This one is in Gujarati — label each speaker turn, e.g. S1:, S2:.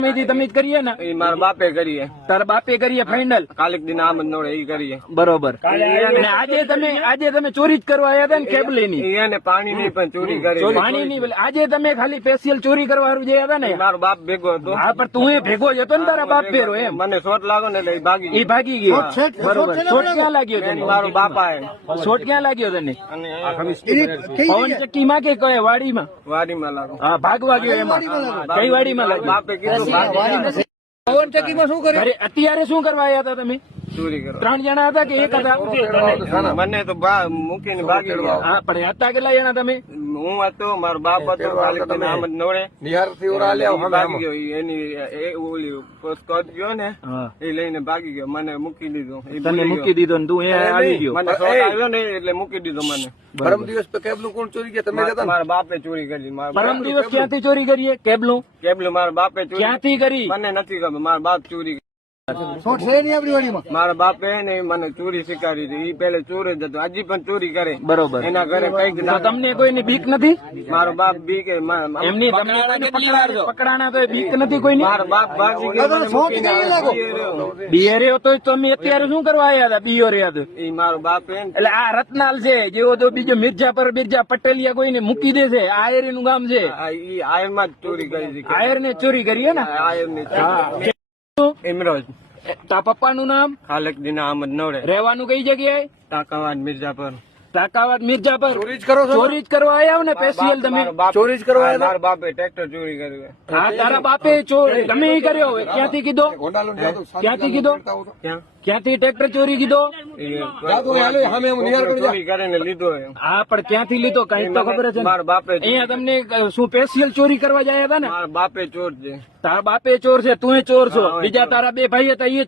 S1: તમે જ કરીએ ને.
S2: એ મારા બાપે કરીએ.
S1: તારા બાપે કરીએ ફાઇનલ
S2: કાલિક દિન આમદ નોડે એ કરીએ.
S1: બરોબર. અને આજે તમે આજે તમે ચોરી જ કરવા આવ્યા હતા ને કેબલીની.
S2: ઈ એને પાણી ની પણ ચોરી કરી
S1: પાણીની પેલી- આજે તમે ખાલી સ્પેશિયલ ચોરી કરવા હારું ગયા હતા ને.
S2: મારો બાપ ભેગો હતો.
S1: હા પણ તું એ ભેગો જ હતો ને તારા બાપ ભેરો એમ.
S2: મને શોટ લાગો ને એટલે ભાગી
S1: એ ભાગી ગયો. બરોબર. શોટ ક્યાં લાગ્યો?
S2: ગયો
S1: તને
S2: મારો બાપા એ
S1: શોટ ક્યાં લાગ્યો તને? પવન ચક્કી માં કે કયા વાડીમાં?
S2: વાડીમાં લાગો
S1: હા ભાગવા ગયો એમાં. કઈ વાડીમાં લાગ્યો?
S2: બાપે કીધું
S1: પવન ચક્કીમાં શું કર્યું? અત્યારે શું કરવા આવ્યા હતા તમે?
S2: ચોરી કરો.
S1: ત્રણ જણા હતા કે એક હતા?
S2: મને તો બા- મૂકીને ભાગી ગયા.
S1: પણ હતા કેટલા જણા તમે?
S2: હું હતો મારો બાપ હતો આમદ નોડે. ઈ ભાગી ગયો. એની એ ઓલી સ્કોર્પિયો ને એ લઈને ભાગી ગયો. મને મૂકી દીધો.
S1: તને મૂકી દીધો ને તું એ આવી ગયો.
S2: મને આવ્યો ને એટલે મૂકી દીધો મને.
S3: પરમ દિવસ તો કેબલું કોણ ચોરી ગયા? તમે જતા
S2: મારા બાપે ચોરી કરી. મારા
S1: પરમ દિવસ ક્યાંથી ચોરી કરીએ? કેબલું?
S2: કેબલું મારા બાપે ચોરી
S1: ક્યાંથી કરી?
S2: મને નથી ખબર. મારા બાપ ચોરી કરી. મારા બાપે ને મને ચોરી શીખવાડી હતી. ઈ પેલે ચોર જ હતો. હજી પણ ચોરી કરે.
S1: બરોબર.
S2: એના ઘરે કંઈક
S1: તમને કોઈની બીક નથી?
S2: મારો બાપ બીક
S1: એમની પકડાણા તો બીક નથી કોઈ
S2: મારો બાપ ભાગી ગયો
S1: બિયરે તો તમે અત્યારે શું કરવા આવ્યા હતા? બિયો રહ્યા તો.
S2: એ મારો બાપ
S1: એટલે આ રત્નાલ છે જેવો તો બીજો મિર્જાપર બિરજા પટેલિયા કોઈને મૂકી દે છે. આયરી નું ગામ છે.
S2: આ આયરમાં જ ચોરી કરી
S1: આયર ને ચોરી કરી ને?
S2: આયરની
S1: હા.
S2: ઇમરોજ.
S1: તા પપ્પાનું નામ?
S2: ખાલકદીન અહમદ નવરે.
S1: રહેવાનું કઈ જગ્યાએ?
S2: ટાકાવાદ મિર્જાપર
S1: તાકાવાદ મિર્જાપર
S3: ચોરી જ કરો
S1: ચોરી જ કરવા આવ્યા ને સ્પેશિયલ તમે?
S3: ચોરી જ કરવા આવ્યા?
S2: બાપે ટ્રેક્ટર ચોરી કર્યું
S1: હા તારા બાપે ચોરી તમે એ કર્યો હોય ક્યાંથી કીધો? ક્યાંથી કીધો? ક્યાંથી ટ્રેક્ટર ચોરી કીધો?
S2: લીધો
S1: હા પણ ક્યાંથી લીધો? કઈ તો ખબર છે?
S2: મારા બાપે
S1: અહીંયા તમને શું સ્પેશિયલ ચોરી કરવા જાય હતા ને?
S2: મારા બાપે ચોર છે.
S1: તારા બાપે ચોર છે તું ચોર છો. બીજા તારા બે ભાઈ હતા એ